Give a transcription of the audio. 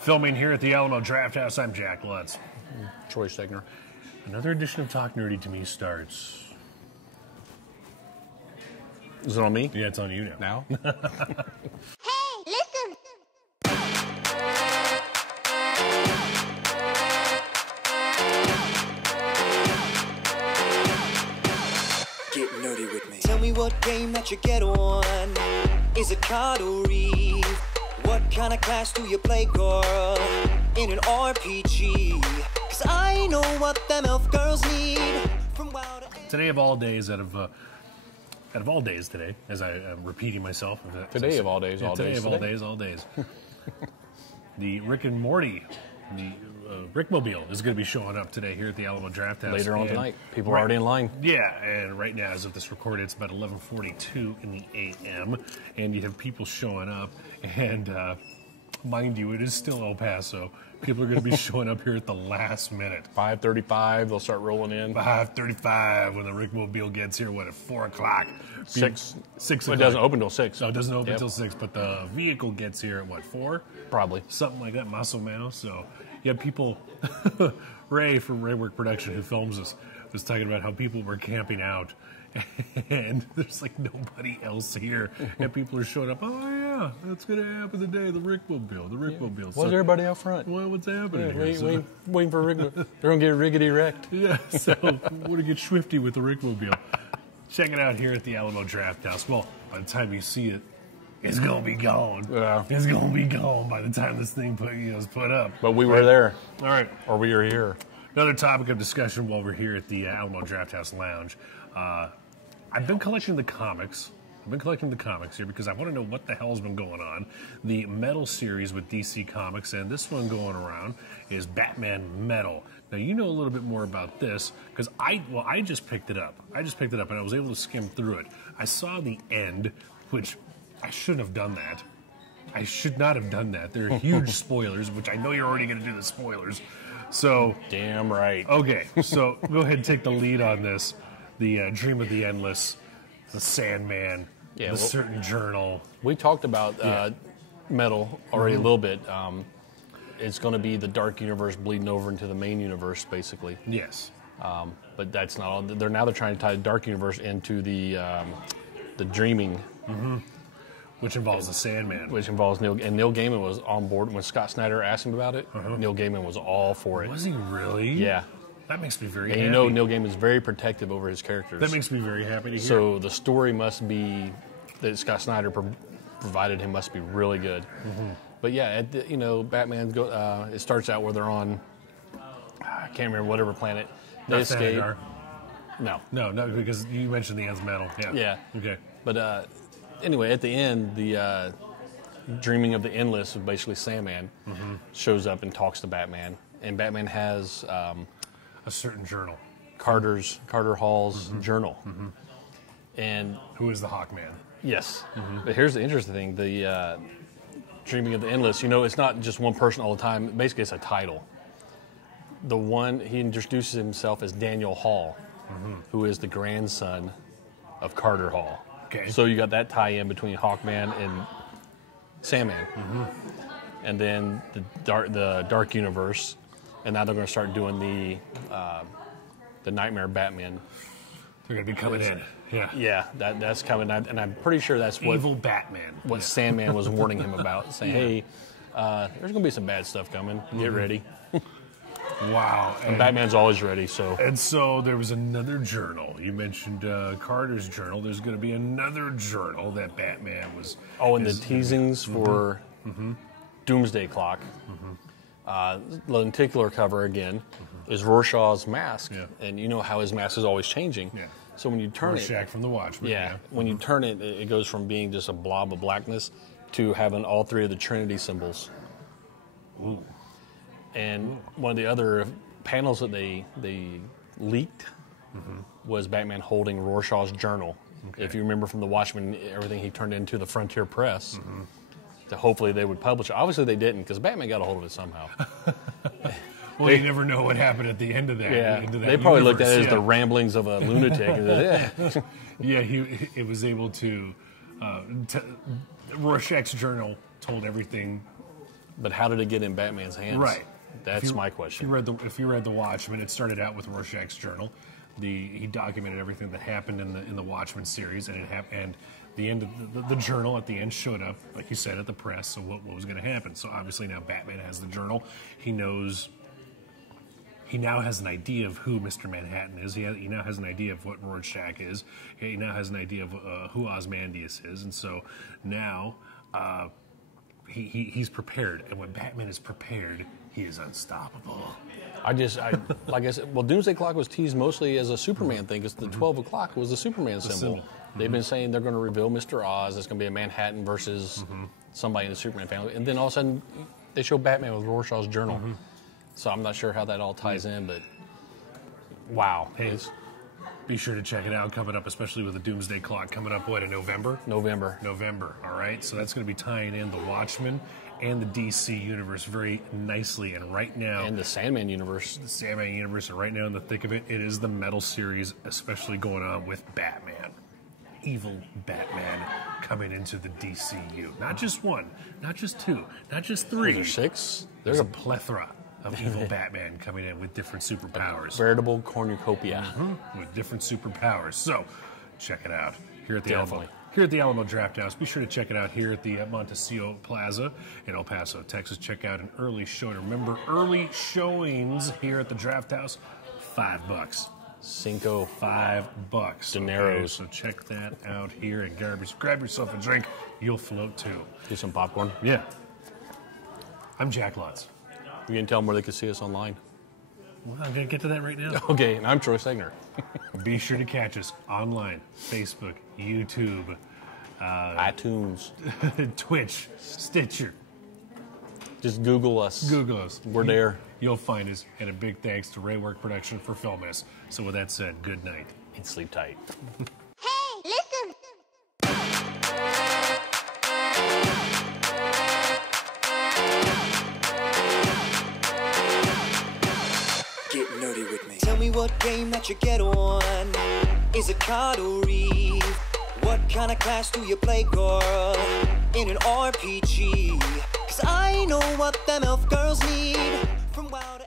Filming here at the Alamo Draft House, I'm Jack Lutz. Troy Stegner. Another edition of Talk Nerdy to Me starts. Is it on me? Yeah, it's on you now. Hey, listen! Get nerdy with me. Tell me what game that you get on. Is it card or read? What kind of class do you play, girl? In an RPG? Cause I know what them elf girls need. From wild to Today of all days, out of all days today, as I am repeating myself. Today of all days, all today days. Of all days, all days. The Rick and Morty, the Rickmobile is going to be showing up today here at the Alamo Draft House. Later on tonight. People are already in line. Yeah, and right now, as of this recording, it's about 11:42 in the a.m., and you have people showing up, and mind you, it is still El Paso. People are going to be showing up here at the last minute. 5:35, they'll start rolling in. 5:35 when the Rickmobile gets here, what, at 4 o'clock? 6. 6 Well, o'clock. it doesn't open till 6. No, it doesn't open Yep. until 6, but the vehicle gets here at, what, 4? Probably. Something like that, más o menos. So you have people, Ray from Raywork Production, who films us, was talking about how people were camping out, and there's like nobody else here, and people are showing up. Oh yeah, that's gonna happen today. The Rickmobile, the Rickmobile. What's everybody out front? Well, what's happening? Yeah, here? waiting for Rick. They're going to get riggedy wrecked. Yeah, so we're gonna get swifty with the Rickmobile. Check it out here at the Alamo Draft House. Well, by the time you see it, it's gonna be gone. Yeah. It's gonna be gone by the time this thing is put up. But we were there. All right. Or we are here. Another topic of discussion while we're here at the Alamo Draft House Lounge. I've been collecting the comics. Here because I want to know what the hell's been going on. The Metal series with DC Comics, and this one going around is Batman Metal. Now, you know a little bit more about this because I just picked it up. And I was able to skim through it. I saw the end, which I shouldn't have done that. I should not have done that. There are huge spoilers, which I know you're already going to do the spoilers. So, Damn right. okay, so go ahead and take the lead on this. The Dream of the Endless, the Sandman, Yeah, the Certain Journal. We talked about Metal already a little bit. It's going to be the Dark Universe bleeding over into the main universe, basically. Yes. But that's not all. They're trying to tie the Dark Universe into the Dreaming. Which involves the Sandman. Which involves Neil, and Neil Gaiman was on board when Scott Snyder asked him about it. Neil Gaiman was all for it. Was he really? Yeah. That makes me very And happy. you know Neil Gaiman is very protective over his characters. That makes me very happy to hear. So the story must be, that Scott Snyder provided him must be really good. But yeah, Batman, it starts out where they're on, I can't remember, whatever planet. They Not escape. Thanagar. No. No, because you mentioned the Nth Metal. Yeah. Yeah. Okay. But anyway, at the end, the Dreaming of the Endless, basically Sandman, shows up and talks to Batman. And Batman has A Certain Journal. Carter Hall's journal. And Who is the Hawkman? yes, but here's the interesting thing: the Dreaming of the Endless. It's not just one person all the time. Basically, it's a title. The one he introduces himself as Daniel Hall, who is the grandson of Carter Hall. Okay. So you got that tie-in between Hawkman and Sandman, and then the Dark Universe, and now they're going to start doing the Nightmare Batmen. They're going to be coming in. Yeah. Yeah, that's coming, and I'm pretty sure that's what Evil Batman. what Sandman was warning him about, saying, "Hey, there's gonna be some bad stuff coming. Get ready." Wow. And Batman's always ready. So And so there was another journal. You mentioned Carter's journal. There's going to be another journal that Batman was. and the teasings for Doomsday Clock. The lenticular cover again is Rorschach's mask, and you know how his mask is always changing. Yeah. So when you turn Rorschach from the Watchmen. it, when you turn it, it goes from being just a blob of blackness to having all three of the Trinity symbols. Ooh. And one of the other panels that they leaked was Batman holding Rorschach's Journal. Okay. If you remember from the Watchmen, everything he turned into the Frontier Press. So hopefully they would publish it. Obviously they didn't, because Batman got a hold of it somehow. Well, you never know what happened at the end of that. Yeah, end of that they probably looked at it as universe, the ramblings of a lunatic. And said, Yeah, it was able to. Rorschach's journal told everything But how did it get in Batman's hands? Right. That's my question. If you read the Watchmen, it started out with Rorschach's Journal. He documented everything that happened in the Watchmen series, and the end of the journal at the end showed up, like you said, at the press. So what was going to happen? So obviously now Batman has the journal. He knows. He now has an idea of who Mr. Manhattan is. He now has an idea of what Rorschach is. He now has an idea of who Ozymandias is, and so now he's prepared. And when Batman is prepared, he is unstoppable. Like I said, well, Doomsday Clock was teased mostly as a Superman thing, because the 12 o'clock was the Superman symbol. They've been saying they're going to reveal Mr. Oz. It's going to be a Manhattan versus somebody in the Superman family. And then all of a sudden, they show Batman with Rorschach's Journal. So I'm not sure how that all ties in, but wow. Hey, be sure to check it out coming up, especially with the Doomsday Clock coming up, what, in November? November, all right. So that's going to be tying in the Watchmen and the DC universe very nicely. And right now... And the Sandman universe. The Sandman universe, and right now in the thick of it, it is the Metal series, especially going on with Batman. Evil Batman coming into the DCU. Not just one, not just two, not just three. There's 6. There's a plethora of evil Batman coming in with different superpowers. Veritable cornucopia. With different superpowers. So, check it out here at the Definitely. Here at the Alamo Draft House. Be sure to check it out here at the Montecito Plaza in El Paso, Texas. Check out an early showing. Remember, early showings here at the Draft House, $5. Cinco. $5. Dineros. Okay, so check that out here and grab yourself a drink. You'll float too. Do some popcorn. Yeah. I'm Jack Lutz. You can tell them where they can see us online. Well, I'm going to get to that right now. Okay, and I'm Troy Segner. Be sure to catch us online, Facebook, YouTube, iTunes, Twitch, Stitcher. Just Google us. Google us. We're there. You'll find us. And a big thanks to Ray Work Production for filming us. So with that said, good night. And sleep tight. Hey, listen! Get nerdy with me. Tell me what game that you get on. Is it card or read? What kind of class do you play, girl? In an RPG? 'Cause I know what them elf girls need. From WoW to